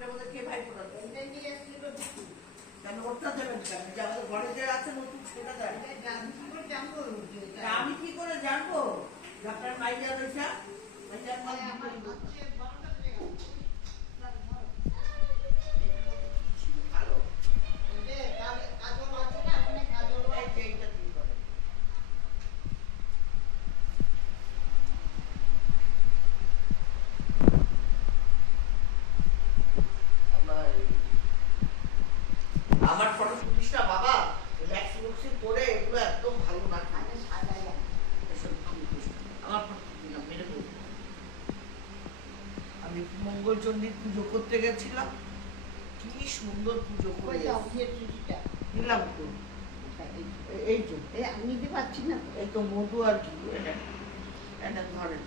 কে ভাই ফোটা কেন ওটা দেবেন কেন? যে আমাদের ঘরে যে আছে নতুন সেটা দেয়। আমি কি করে জানবো আপনার মাইজা রয়েছে? আমার ফটো তুলিস না বাবা, ভ্যাকসিন করে এগুলো একদম ভালো না। আমার ফটো তুলিলাম মেরে দেবো। আমি মঙ্গলচন্ডীর পুজো করতে গেছিলাম, কি সুন্দর পুজো করে দিলাম তো। এই তো আমি নিতে পারছি না, এই তো মধু আর কি এটা এটা ধরেন